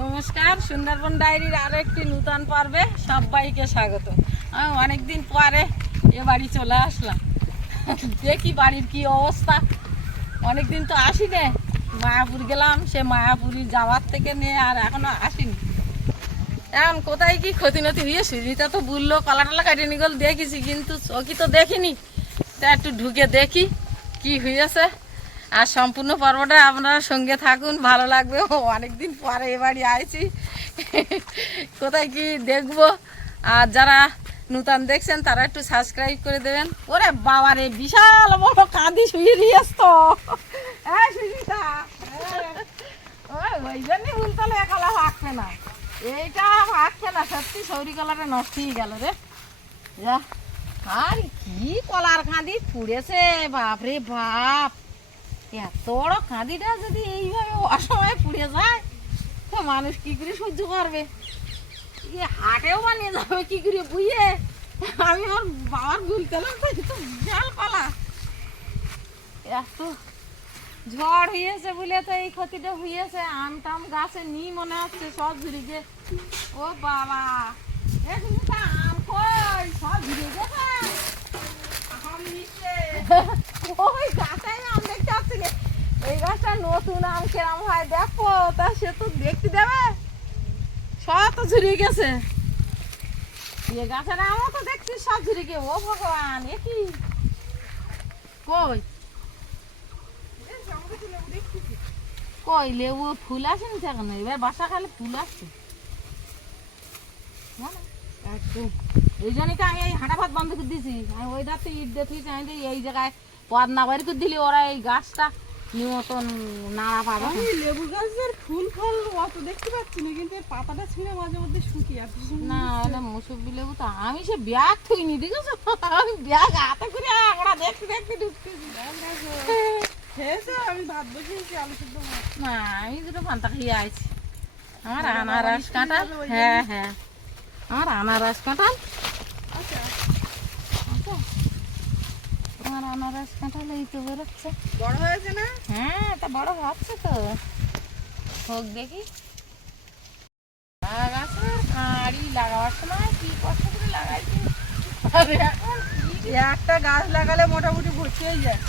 নমস্কার, সুন্দরবন ডায়েরির আরও একটি নূতন পর্বে সবাইকে স্বাগত। আমি অনেকদিন পরে এ বাড়ি চলে আসলাম। দেখি বাড়ির কি অবস্থা। অনেকদিন তো আসি নে মায়াপুর গেলাম, সে মায়াপুরি যাওয়ার থেকে নিয়ে আর এখনও আসিনি। এখন কোথায় কি ক্ষতি নতি হয়েছে? রিতা তো বলল কলা টলা কাটিয়ে নিগল দেখেছি, কিন্তু চোখি তো দেখিনি। তা একটু ঢুকে দেখি কি হয়েছে। আর সম্পূর্ণ পর্বটা আপনারা সঙ্গে থাকুন, ভালো লাগবে। অনেকদিন পরে এ বাড়ি আইছি। কোথায় কি দেখব? আর যারা নূতন দেখছেন, তারা একটু সাবস্ক্রাইব করে দেবেন। ওরে বাবা রে, বিশাল বড় কাঁদি শুয়ে দিয়েছ তো। হ্যাঁ ওই জন্যই উল্টালে একালা হাঁকছে না। এইটা হাঁকছে না, সত্যি সৌরি নষ্ট হয়ে গেল রে। যা, আর কি কলার কাঁদি পুড়েছে বাপরে বাপ। এত বড় কাঁদিটা যদি এইভাবে অসময়ে পুড়ে যায় তো মানুষ কি করে সহ্য করবে? হাটেও বানিয়ে যাবে কি করে বুঝে? আমি আমার বাবার গুল পেলাম তো তো বিশাল কলা এত ঝড় হয়েছে বলে তো এই ক্ষতিটা হয়েছে আম টাম গাছে নি মনে হচ্ছে সব ঝুড়িকে ও বাবা আম কই? সব ঝুড়ে গেছে ওই গাছটাই আম দেখতে পাচ্ছি নে। এই গাছটা নতুন আম কেরাম হয়, দেখো, তা সে তো দেখতে দেবে। সব তো ঝুরিয়ে গেছে। এ গাছের আমও তো দেখছি, সব ঝুরিয়ে গে ও ভগবান, এ কি? কই? কই লেবু ফুল আসেনি তো এখন এবার বাসা খালি ফুল আসছে। একদম। এই জন্যই তো আমি এই হাঁটা ভাত বন্ধ করে দিয়েছি। আমি ওই রাতে ইট তো এই জায়গায় পদ না বের করে দিলি ওরা এই গাছটা নিমতন নাড়া পাবে আমি লেবু গাছের ফুল ফল অত দেখতে পাচ্ছি না কিন্তু পাতাটা ছিঁড়ে মাঝে মধ্যে শুকিয়ে না এটা মুসুব্বি লেবু তো আমি সে ব্যাগ থইনি দেখেছ? আমি ব্যাগ হাতে করে আমরা দেখতে দেখতে ঢুকতেছি খেয়েছো? আমি ভাত বসিয়েছি আলু সিদ্ধ না আমি দুটো পান্তা খেয়ে আইছি। আমার আনারস কাঁঠাল হ্যাঁ হ্যাঁ। আমার আনারস কাঁঠাল আচ্ছা আচ্ছা আমার আনারস কাঁঠাল এই তো বেরোচ্ছে বড় হয়েছে না? হ্যাঁ তা বড় হচ্ছে তো। হোক দেখি। গাছের কাঁড়ি লাগাবার সময় কি কষ্ট করে লাগাইছি? একটা গাছ লাগালে মোটামুটি ভর্তি হয়ে যায়।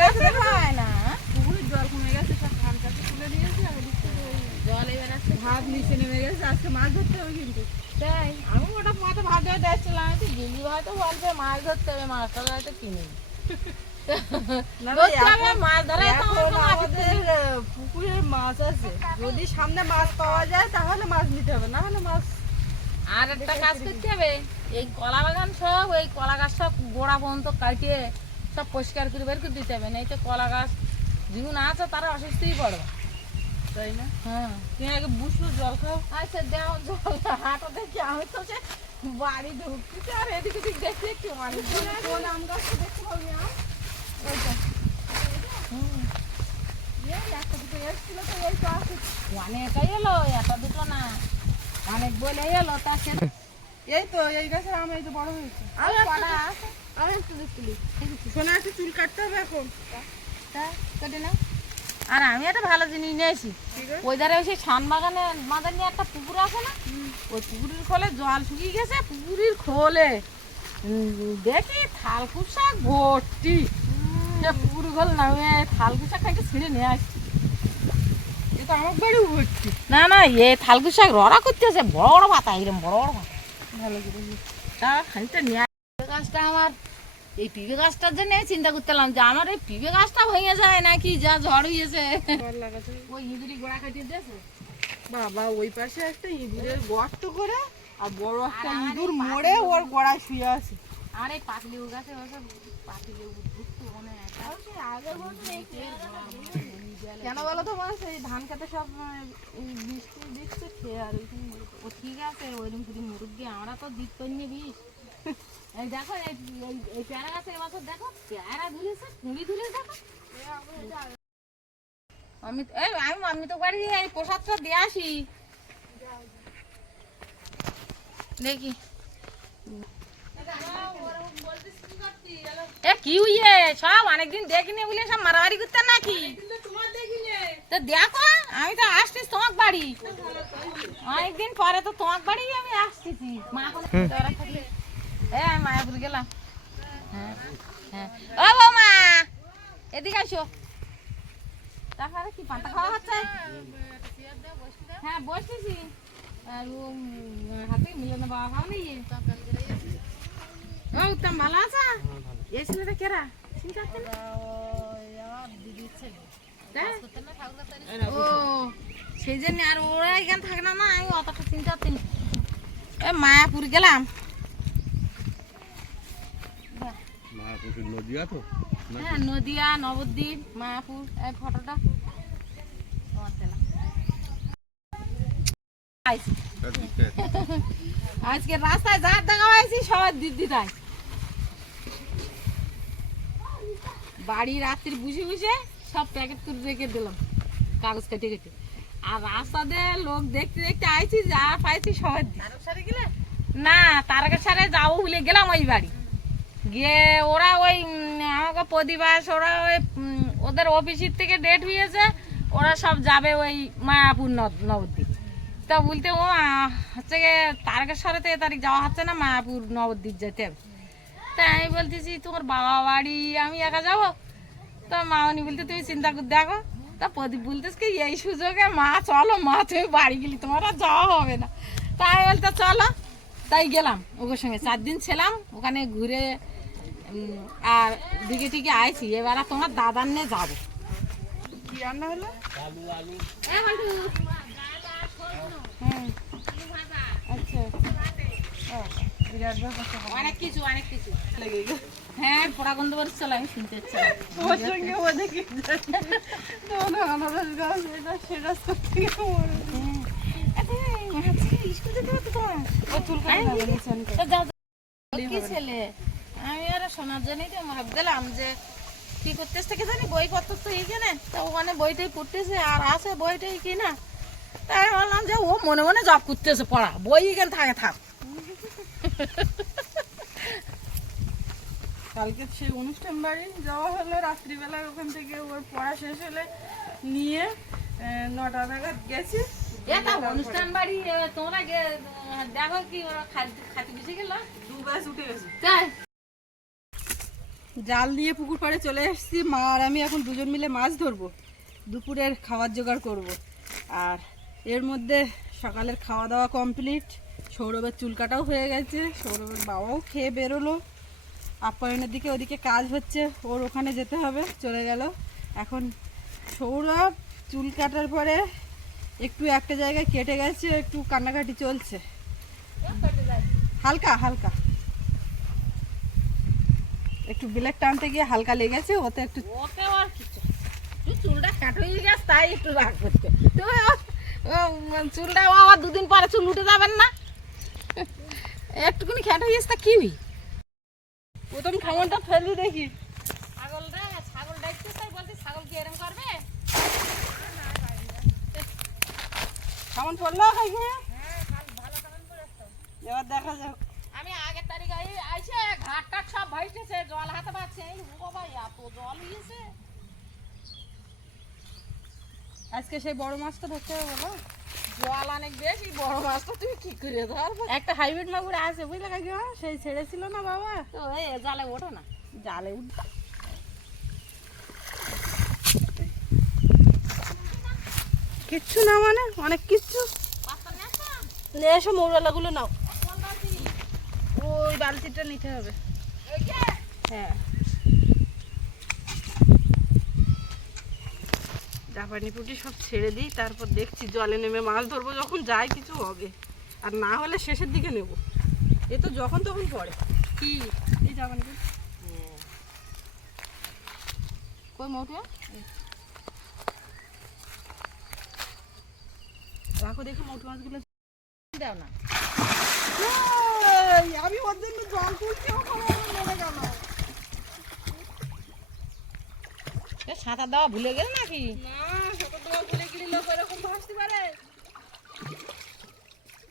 গাছে হয় না। পুকুরের জল কমে গেছে সব ধান কাছে তুলে দিয়েছি আর ওদিক থেকে ওই জল এবার আসছে। ভাত নিচে নেমে গেছে আজকে মাছ ধরতে হবে কিন্তু। তাই আমি ওটা মাথা দেখছিলাম আমি হয়তো ধরতে হবে মাছটা হয়তো কিনে আছে। যদি সামনে মাছ পাওয়া যায় তাহলে মাছ নিতে হবে না হলে মাছ আর একটা কাজ করতে হবে এই কলা বাগান সব এই কলা গাছ সব গোড়া পর্যন্ত কাটিয়ে সব পরিষ্কার করে বের করে দিতে হবে না এই তো কলা গাছ যেগুলো আছে তারা অসুস্থই পড়বে। তাই না? হ্যাঁ। তুমি আগে বুঝলো জল খাও। আচ্ছা দেও জল। হাঁটা দেখি আমি তো সে বাড়ি ঢুকতেছি আর এদিক ওদিক দেখছি একটু মানুষ কোন আম গাছটা দেখতে পাবি আম? তো। তো অনেকই এলো এত দুটো না। অনেক বলে এলো তা এই তো এই গাছের আম এই তো বড় হয়েছে। কলা আমি একটু দেখছিলি সোনা একটু চুল কাটতে হবে এখন। কেটে নাও আর আমি একটা ভালো জিনিস নিয়েছি। ওই ধারে ওই সেই ছান বাগানে মাদার নিয়ে একটা পুকুর আছে না? ওই পুকুরের খোলে জল শুকিয়ে গেছে পুকুরের খোলে। দেখি থালকুর শাক ভর্তি পুকুর খোল নামে থালকুর শাক খাইতে ছিঁড়ে নিয়ে আসছি। এটা আমার ভর্তি। না না এ থালকুর শাক রড়া করতেছে বড় বড় পাতা এরকম বড় বড় পাতা। ভালো করে তা খানিকটা নিয়ে। গাছটা আমার এই পিঁপে গাছটার জন্য চিন্তা করতেলাম যে আমার এই পিঁপে গাছটা ভেঙে যায় নাকি যা ঝড় হয়েছে। ওই ইঁদুরি গোড়া কাটিয়ে দিয়েছে। বাবা ওই পাশে একটা ইঁদুরের গর্ত করে আর বড় একটা ইঁদুর এই মরে ওর গোড়ায় শুয়ে আছে। আর এই পাতলেবু গাছে ওসব পাতলেবু ধুকতো মনে কেন বলো তো মা সেই ধান খেতে সব বৃষ্টি দিচ্ছে খেয়ে আর ও ঠিক আছে ওইরকম যদি মুরব্বী আমরা তো দিত নিয়ে বিষ। এই দেখো এই এই- এই পেয়ারা গাছে এবছর দেখো পেয়ারা ধুলেছে কুড়ি ধুলে দেখো। আমি এই আমি আমি তো বাড়ি এই প্রসাদটা দিয়ে আসি। দেখি। এ কি হইয়ে? সব অনেকদিন দেখিনি বলে সব মারামারি করতে নাকি? তো দেখো আমি তো আসছি তোমার বাড়ি। অনেকদিন পরে তো তোমার বাড়ি আমি আসতেছি। মা আমি মায়াপুর গেলাম। হ্যাঁ হ্যাঁ। ও বৌমা এদিকে আসো। কি পান্তা খাওয়া হচ্ছে? হ্যাঁ বসতেছি। আর ও উম, হাতে মিলনে বাবা ও উত্তম ভালো আছে? এই ছেলেটা কেরা? চিন্তা করতে ও সেই জন্য আর ওরা এখানে থাকে না না আমি অতটা চিন্তা করতে মায়াপুর গেলাম। মায়াপুর নদিয়া তো? হ্যাঁ নদিয়া নবদ্বীপ মায়াপুর এই ফটোটা তোমার দিলাম। আজকে রাস্তায় যার দেখা পাইছি সবার দিদি তাই। বাড়ি রাত্রি বুঝে বুঝে সব প্যাকেট করে রেখে দিলাম কাগজ কেটে কেটে। আর রাস্তাতে লোক দেখতে দেখতে আইছি যা পাইছি সবার দিদি। না তারকের সারে যাব বলে গেলাম ওই বাড়ি। গিয়ে ওরা ওই আমাকে প্রতিবাস, ওরা ওই ওদের অফিসের থেকে ডেট হয়েছে ওরা সব যাবে ওই মায়াপুর নবদ্বীপ। তা বলতে, ও হচ্ছে গিয়ে তারকেশ্বরে তো এ তারিখ যাওয়া হচ্ছে না, মায়াপুর নবদ্বীপ যেতে হবে। তা আমি বলতেছি, তোমার বাবা বাড়ি, আমি একা যাব? তা মামনি বলতে, তুমি চিন্তা করে, দেখো। তা প্রদীপ বলতেস কি, এই সুযোগে, মা, চলো, মা, তুমি বাড়ি গেলি তোমার আর যাওয়া হবে না। তা আমি বলতে, চলো। তাই গেলাম, ওকে সঙ্গে চার দিন ছিলাম, ওখানে ঘুরে আর দিকে টিকে আইছি এবার আর তোমার দাদার নিয়ে যাব। কি রান্না হলো? হুম, আচ্ছা। অনেক কিছু অনেক কিছু। লেগে গেল হ্যাঁ পড়া গন্ধ চলো আমি শুনতে চাই। ওর সঙ্গে ও দেখি। আনারস গাছ এটা সেটা সত্যি ও চুল কাটা যাও, যাও। কি ছেলে? আমি আর শোনার জন্যই তো ভাব দিলাম যে কি করতেছে থেকে জানি বইপত্র তো এইখানে। তো ওখানে বইটাই পড়তেছে আর আছে বইটাই কিনা তাই বললাম যে ও মনে মনে জব করতেছে পড়া। বই এখানে থাকে থাক। কালকে সেই অনুষ্ঠান বাড়ি যাওয়া হলো রাত্রিবেলা ওখান থেকে ওর পড়া শেষ হলে নিয়ে নটা নাগাদ গেছে। এটা অনুষ্ঠান বাড়ি তোমরা দেখো কি ওরা খাইতে খাইতে বেশি গেল? দু ব্যাস উঠে গেছে। তাই? জাল নিয়ে পুকুর পাড়ে চলে এসেছি। মা আর আমি এখন দুজন মিলে মাছ ধরবো। দুপুরের খাবার জোগাড় করব। আর এর মধ্যে সকালের খাওয়া দাওয়া কমপ্লিট সৌরভের চুল কাটাও হয়ে গেছে। সৌরভের বাবাও খেয়ে বেরোলো। আপ্যায়নের দিকে ওদিকে কাজ হচ্ছে। ওর ওখানে যেতে হবে, চলে গেল। এখন সৌরভ চুল কাটার পরে একটু একটা জায়গায় কেটে গেছে, একটু কান্নাকাটি চলছে। হালকা হালকা। একটু ব্লেড টানতে গিয়ে হালকা লেগেছে ওতে একটু ওকে আর কিছু তুই চুলটা কাট হয়ে গেছে তাই একটু রাগ উম, চুলটা ও আবার দুদিন পরে চুল উঠে যাবেন না। একটুখানি খ্যাট হয়ে গেছে তা কি হই? প্রথম খামারটা ফেলি দেখি। ছাগলটা ছাগল ডাকতে তাই বলতে ছাগল কি এরম করবে? খামন পড়ল খাইকে এবার দেখা যাক আমি আগের তারিখে এই আইসে ঘাট টাট সব ভাইতেছে জল হাতে পাচ্ছে এই ও বাবা এত জল হয়েছে আজকে সেই বড় মাছটা ধরতে হবে বলো জল অনেক বেশি বড় মাছ তো তুমি কি করে ধরবে? একটা হাইব্রিড মাগুর আছে বুঝলে কাকিমা সেই ছেড়েছিল না বাবা। তো এই জালে ওঠো না। জালে উঠ। কিচ্ছু না মানে অনেক কিচ্ছু। এসো মৌরালাগুলো নাও। ওই বালতিটা নিতে হবে। হ্যাঁ। জাপানি পুটি সব ছেড়ে দিই, তারপর দেখছি জলে নেমে মাছ ধরবো, যখন যাই কিছু হবে। আর না হলে শেষের দিকে নেব। এ তো যখন তখন পড়ে। কি? এই জাপানি পুঁটি কই মোটে রাখো, দেখো মোট মাছগুলো। দাও না। আমি ওর জন্য জল তুলছি, ও খাবার নেমে গেল এ সাঁতার দেওয়া ভুলে গেল নাকি?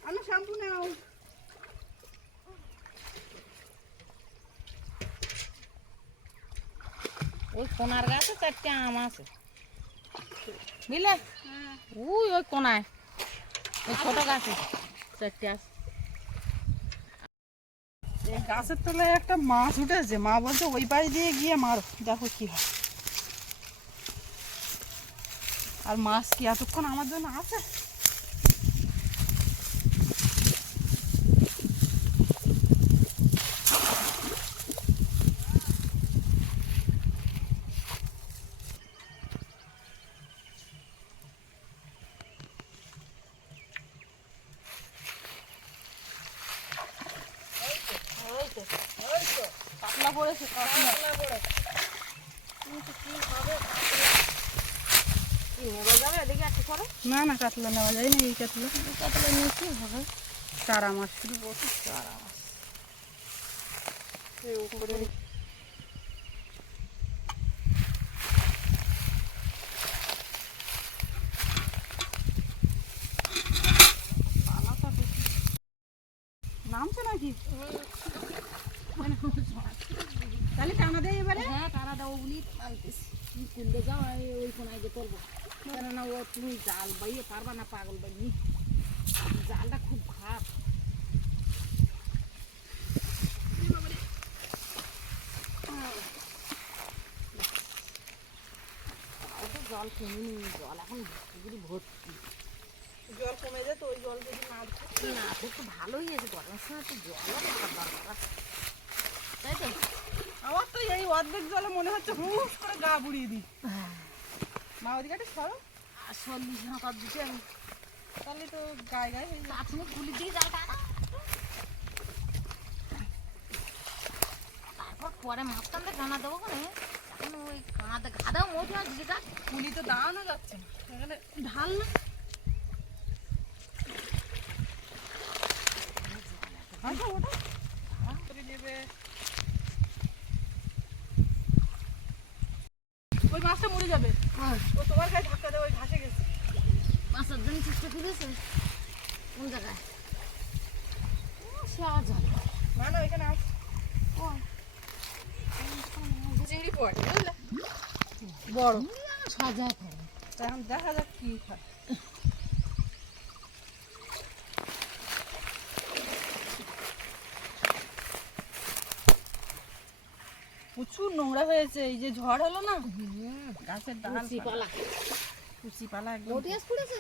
আমি শ্যাম্পু নাও। ওই কোনার গাছে চারটে আম আছে। বুঝলে? ওই ওই কোনায়। ওই ছোট গাছে চারটে আছে। এই গাছের তলায় একটা মাছ উঠেছে। মা বলছে ওই পাশ দিয়ে গিয়ে মারো। দেখো কি হয়। আর মাছ কি এতক্ষণ আমার জন্য আছে? পাতলা পড়েছে পাতলা। কি এদিকে একটু করো না না, কাতলা নেওয়া যায় না, এই কাতলা। কাতলা নিয়ে কি হবে চারা মাছ। চারা মাছ এই উপরে পালাটা বেশি। নামছে নাকি তাহলে টানা দেয় এবারে হ্যাঁ তারা দাও ওগুলি আনতেছি তুমি তুললে যাও আমি ওই কোনায় গিয়ে তুলবো কেননা ও তুমি জাল বাইয়ে পারবা না পাগল বাইনি জালটা খুব খারাপ জল কমিনি জল এখন পুকুরি ভর্তি। জল কমে যায় তো ওই জল যদি না না একটু ভালোই আছে গরমের সময় তো জলও থাকার দরকার। তাই তো? আমার তো এই অর্ধেক জলে মনে হচ্ছে হুস করে গা বুড়িয়ে দিই। মা ওদিকে সরো। আর চল্লিশ দিতে আমি। তাহলে তো গায়ে গায়ে হয়ে যাবে। আপনি কুলি দিয়ে টানা তারপর পরে মাছ টানতে কানা দেবো কোনে এখন ওই কানাতে গাদাও মোট মাছ যেটা তো দাঁড়ানো যাচ্ছে না। এখানে ঢাল না। আচ্ছা ওটা নেবে। ওই মাছটা মরে যাবে। ও তোমার গায়ে ধাক্কা দেবে ওই ঘাসে গেছে। মাছের জন্য চেষ্টা করেছে? কোন জায়গায়? সে আবার। না না এখানে আস চিংড়ি পড়ে বুঝলে? বড়। সাজা করে এখন দেখা যাক কি হয়। প্রচুর নোংরা হয়েছে এই যে ঝড় হলো না? গাছের ডাল কুচি পালা। কুচি পালা একদম। মোটি আস পড়েছে?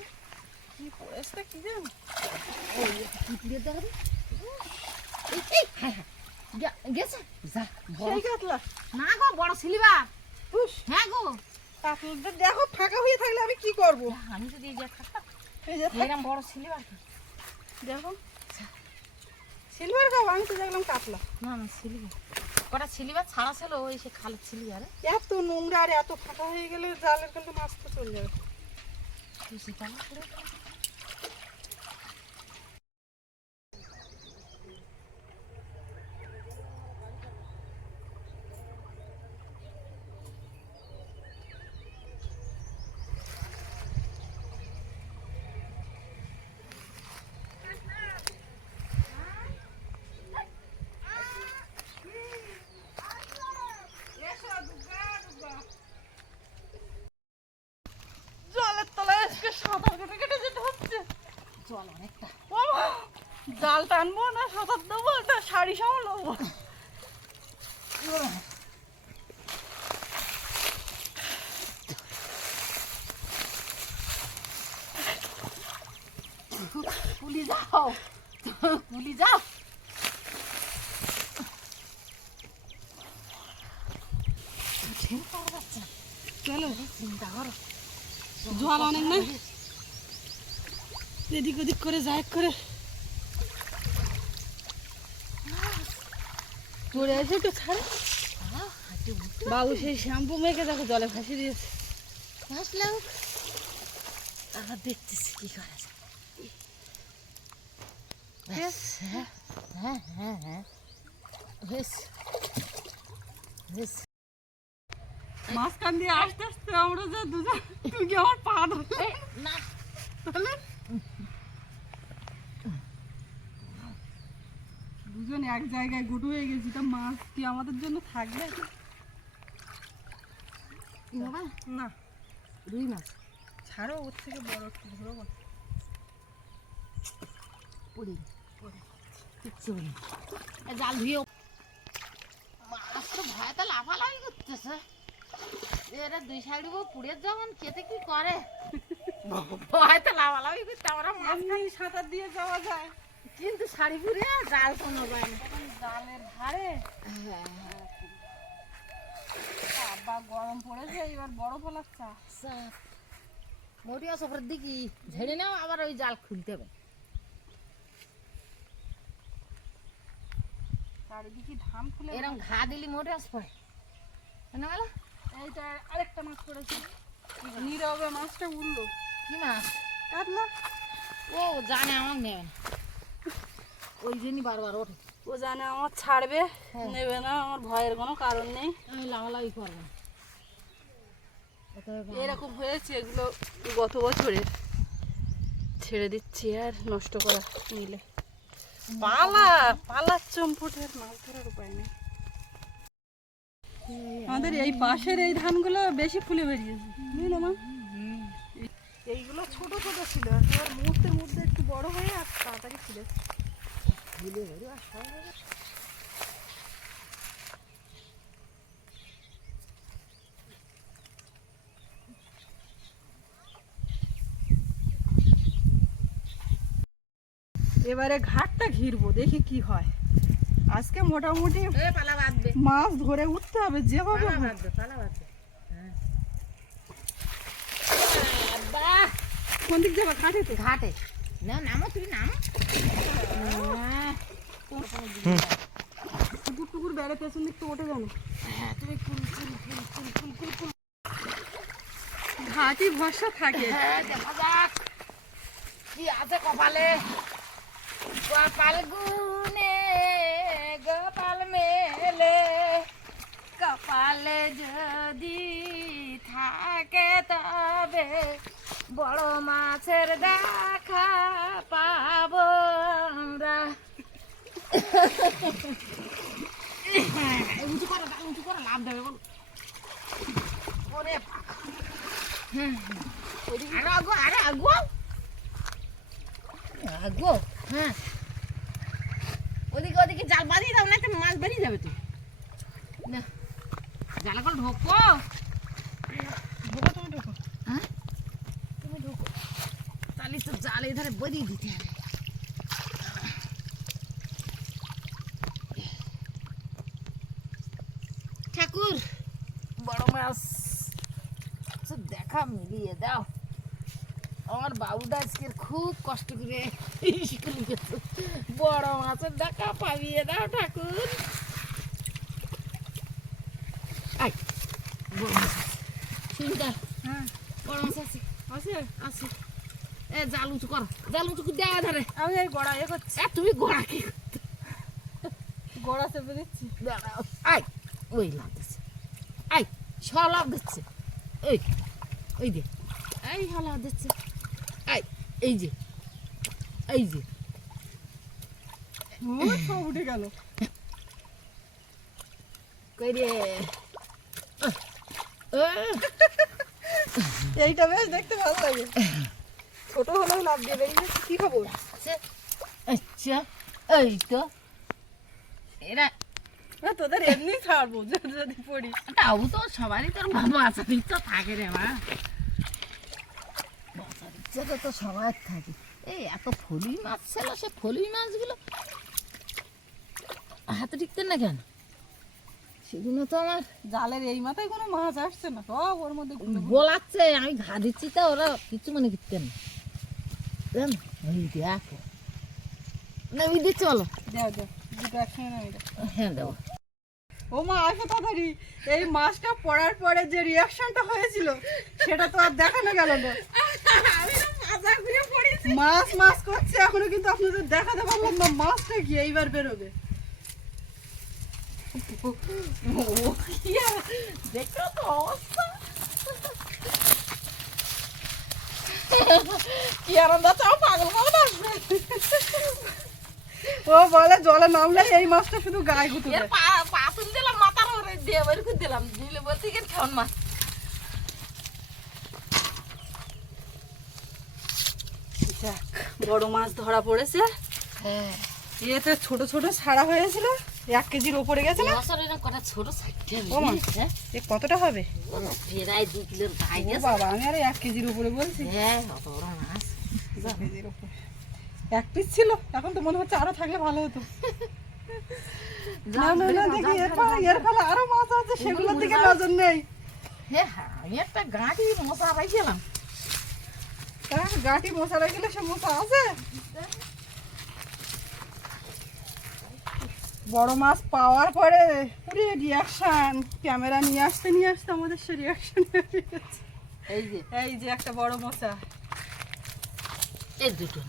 কি পড়েছে কি জানো? ওই কি পুড়ে দেখা এই এই হ্যাঁ হ্যাঁ গেছে? যা বড়। কাতলা। না গো বড় সিলিবার হুস হ্যাঁ গো। কাতলাটা দেখো ফাঁকা হয়ে থাকলে আমি কি করব? আমি যদি এই যে থাকতাম এই যে এরকম বড় সিলিবার দেখো। সিলভার কাপ আমি তো দেখলাম কাতলা। না না সিলিবার কটা ছিলি বা ছাড়া ছিল ওই সে খালের সিলিবার এত নোংরা আর এত ফাঁকা হয়ে গেলে জালের কিন্তু মাছ তো চলে যাবে কুচি পালা পড়ে জলের তলায় আজকে সাঁতার কেটে কেটে যেতে হচ্ছে জল অনেকটা বাবা, জাল টানবো না সাঁতার দেবো না শাড়ি সামলাবো? পুলি যাও পুলি যাও। চলো চিন্তা করো। জল অনেক না? এদিক ওদিক করে যায় করে। পড়ে আছে একটু ছাড়ে। বাবু সেই শ্যাম্পু মেখে দেখো জলে ভাসিয়ে দিয়েছে। আবার দেখতেছি কি করা যায়। হ্যাঁ। হ্যাঁ হ্যাঁ হ্যাঁ বেশ বেশ মাঝখান দিয়ে আস্তে আস্তে আমরা যে দুজন কি আমার পা ধরলে এই, না তাহলে দুজন এক জায়গায় গুটু হয়ে গেছি তা মাছ কি আমাদের জন্য থাকবে? না। রুই মাছ। ছাড়ো ওর থেকে বড় একটু ধরো পড়ি কিচ্ছু নেই জাল ধুয়ে মাছ তো ভয়তে লাফালাফি করতেছে। এরা দুই সাইড পুড়ে যখন খেতে কি করে? ভয়তে লাফালাফি করতে আমরা মাছ সাঁতার দিয়ে যাওয়া যায়। কিন্তু শাড়ি পুড়ে জাল কোনো যায় না। জালের ধারে। বাবা গরম পড়েছে এবার বড় পলার চা। মরিয়া সফরের দিকে ঝেড়ে নাও আবার ওই জাল খুলতে হবে। চারিদিকে ধান ফুলে এরকম ঘা দিলি মরিয়া পড়ে কেন গেল এইটা আরেকটা মাছ পড়েছে। নীরবে মাছটা উঠল কি মাছ? কাটলা ও জানে আমাকে নেবে না। ওই জন্যই বারবার ওঠে। ও জানে আমার ছাড়বে হ্যাঁ। নেবে না আমার ভয়ের কোনো কারণ নেই। আমি লাভালাভি করব। এরকম হয়েছে এগুলো গত বছরের ছেড়ে দিচ্ছি আর নষ্ট করা নিলে। পালা পালার চম্পটের মাছ ধরার উপায় নেই। আমাদের এই পাশের এই ধানগুলো বেশি ফুলে বেরিয়েছে। বুঝলে মা? এইগুলো ছোট ছোট ছিল। এবার মুহূর্তের মধ্যে একটু বড় হয়ে আর তাড়াতাড়ি ফুলে। এবারে ঘাটটা ঘিরবো দেখি কি হয়। আজকে মোটামুটি পালা বাঁধবে। মাছ ধরে উঠতে হবে যেভাবে হ্যাঁ। কোন দিক যাবে ঘাটে ঘাটে। না নামো তুমি নামো। হ্যাঁ, টুকুর টুকুর বেড়ে পেছন ওঠে জানো হ্যাঁ, তুমি কুল কুল কুল কুল কুল কুল দেখা যাক। কি আছে কপালে? কপাল গোপাল মেলে। কপালে যদি থাকে তবে বড় মাছের দেখা পাবো। উঁচু করো উঁচু করো লাভ দেবে বল ওরে আরও আগো আরও আগো আগো হ্যাঁ ওদিকে ওদিকে জাল বাঁধিয়ে দাও না একটা মাছ বেরিয়ে যাবে তো না জাল করে ঢোকো ঢোকো তুমি ঢোকো। হ্যাঁ? তুমি ঢোকো। তাহলে তো জাল এধারে বেরিয়ে দিতে হবে ঠাকুর বড় মাছ সব মিলিয়ে দাও। আমার বাবুটা আজকে খুব কষ্ট করে স্কুল গেছে। বড় মাছের দেখা পাবিয়ে দাও ঠাকুর। সুবিধা হ্যাঁ। বড় মাছ আছে। আছে? আছে। এ জাল উঁচু করো। জাল উঁচু দেওয়া ধরে। আমি এই গড়া এ করছি। তুমি গোড়া কি গড়া চেপে দিচ্ছি। দাঁড়াও। আই ওই লাভ আই সব লাভ দিচ্ছে। এই দে এই লাভ দিচ্ছে। আই এই যে। এই যে। উঠে গেল। এইটা বেশ দেখতে ভালো লাগে। ছোট হলেও লাভ দিয়ে কি খবর? আচ্ছা। আচ্ছা। এই তো। এরা তোদের এমনি ছাড়বো যদি যদি পড়ি। তাও তো সবারই তোর বাবা আসার ইচ্ছা থাকে রে মা। বাঁচার ইচ্ছা তো সবার থাকে। এই এত ফলুই মাছ ছিল সে ফলি মাছগুলো হাতে টিকতে না কেন? সেগুলো তো আমার জালের এই মাথায় কোনো মাছ আসছে না সব ওর মধ্যে। গোলাচ্ছে আমি ঘা দিচ্ছি তো ওরা কিছু মনে করতেন না। দেখো। নামিয়ে দিচ্ছি বলো। দাও দাও দুটো একসঙ্গে নামিয়ে দাও হ্যাঁ দেবো। ও মা আসো তাড়াতাড়ি। এই মাছটা পড়ার পরে যে রিয়াকশনটা হয়েছিল সেটা তো আর দেখানো গেল না। মাছ মাছ করছে এখনও কিন্তু আপনাদের দেখাতে পারলাম না মাছটা কি এইবার বেরোবে। দেখো তো অবস্থা। কি আনন্দ চাও পাগল পাগল আসবে। ও বলে জলে নামলে এই মাছটা শুধু গায়ে গুঁতো এর পা পাতুল দিলাম মাথার ওরে দিয়ে বের করে দিলাম। দিলে বলতে গেলে খাওয়ান মাছ বড় মাছ ধরা পড়েছে। হ্যাঁ। ইয়েতে ছোট ছোট ছাড়া হয়েছিল এক কেজির ওপরে গেছে না? কটা ছোট মা। এ কতটা হবে? প্রায় দু কিলোর বাবা আমি আরও এক কেজির উপরে বলছি। হ্যাঁ অত বড় মাছ। এক কেজির উপরে। এক পিস ছিল এখন তো মনে হচ্ছে আরও থাকলে ভালো হতো। না না না দেখি এর ফলে এর ফলে আরও মাছ আছে সেগুলোর দিকে নজর নেই। হ্যাঁ আমি একটা গাঁটি মশা পাইছিলাম। হ্যাঁ গাটি মশা রাখলে সে মশা আছে। বড় মাছ পাওয়ার পরে পুরো রিয়াকশন ক্যামেরা নিয়ে আসতে নিয়ে আসতে আমাদের সে রিয়াকশন এই যে। এই যে একটা বড় মশা এই দুটো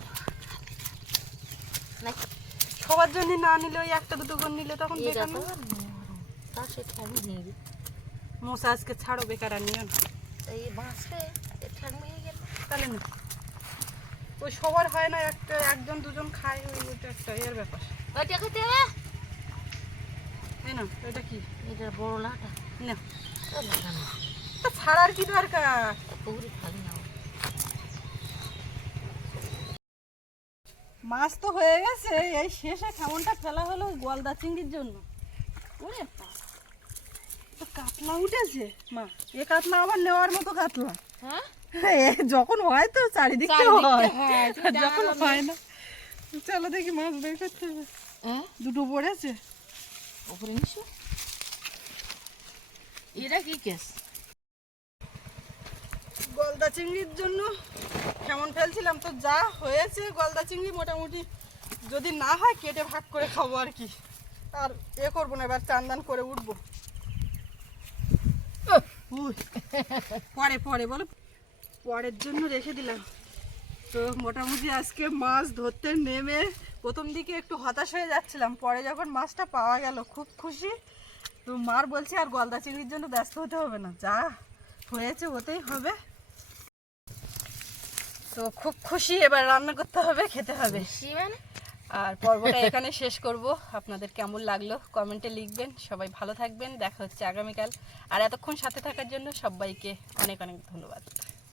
সবার জন্য না নিলে ওই একটা দুটো করে নিলে তখন বেকার না। মশা আজকে ছাড়ো বেকার আর নিও না। এই বাঁচে গেল তাহলে না। ওই সবার হয় না একটা একজন দুজন খায় ওই একটা এর ব্যাপার। ওইটা খেতে হবে? এই না ওইটা কি? এটা বড় লাটা না। তা ছাড়ার কি দরকার? পুকুরি খালি না। মাছ তো হয়ে গেছে এই শেষে কেমনটা ফেলা হলো গলদা চিংড়ির জন্য। ওরে তো কাতলা উঠেছে? মা এ কাতলা আবার নেওয়ার মতো কাতলা। হ্যাঁ? যখন হয় তো চারিদিকে হয়। হয়, যখন হয় না চলো দেখি মাছ বের করতে হবে। হ্যাঁ দুটো পড়েছে? ওপরে নিশো এটা কি কেস? গলদা চিংড়ির জন্য কেমন ফেলছিলাম তো যা হয়েছে গলদা চিংড়ি মোটামুটি যদি না হয় কেটে ভাগ করে খাব আর কি। আর এ করব না এবার চান্দান করে উঠবো। পরে পরে বলো। পরের জন্য রেখে দিলাম। তো মোটামুটি আজকে মাছ ধরতে নেমে প্রথম দিকে একটু হতাশ হয়ে যাচ্ছিলাম পরে যখন মাছটা পাওয়া গেল খুব খুশি। তো মার বলছি আর গলদা চিংড়ির জন্য ব্যস্ত হতে হবে না যা হয়েছে হতেই হবে। তো খুব খুশি এবার রান্না করতে হবে খেতে হবে। মানে? আর পর্বটা এখানে শেষ করব। আপনাদের কেমন লাগল কমেন্টে লিখবেন। সবাই ভালো থাকবেন দেখা হচ্ছে আগামীকাল। আর এতক্ষণ সাথে থাকার জন্য সবাইকে অনেক অনেক ধন্যবাদ।